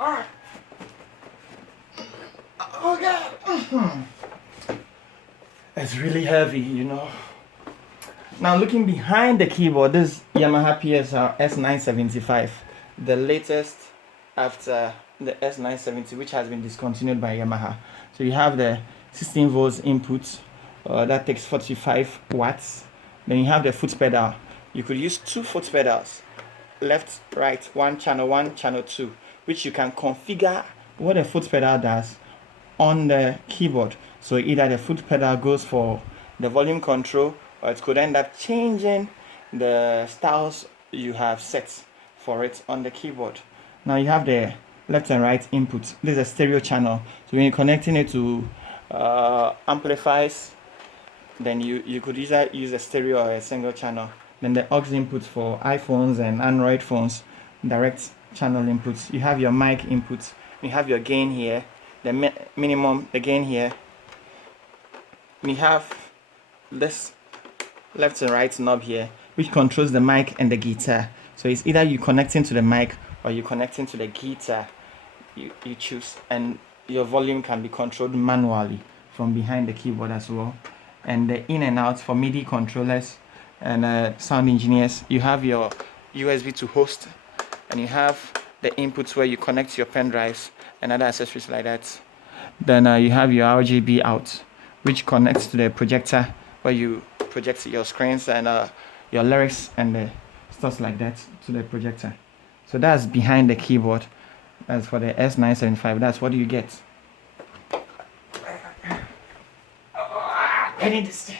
Alright. Oh god. It's really heavy, you know. Now looking behind the keyboard, this Yamaha PSR S975, the latest after the S970, which has been discontinued by Yamaha. So you have the 16 volts input, that takes 45 watts. Then you have the foot pedal. You could use 2 foot pedals, left, right, one, channel 2, which you can configure what the foot pedal does on the keyboard. So either the foot pedal goes for the volume control, or it could end up changing the styles you have set for it on the keyboard. Now you have the left and right input. This is a stereo channel, so when you're connecting it to amplifiers, then you could either use a stereo or a single channel. Then the aux input for iPhones and Android phones, direct channel inputs. You have your mic inputs. You have your gain here, the minimum, the gain here. We have this left and right knob here, which controls the mic and the guitar. So it's either you connecting to the mic or you connecting to the guitar. You choose, and your volume can be controlled manually from behind the keyboard as well. And the in and out for MIDI controllers and sound engineers. You have your USB to host, and you have the inputs where you connect your pen drives and other accessories like that. Then you have your RGB out, which connects to the projector where you project your screens and your lyrics and stuff like that to the projector. So that's behind the keyboard. As for the S975, that's what you get. I need this.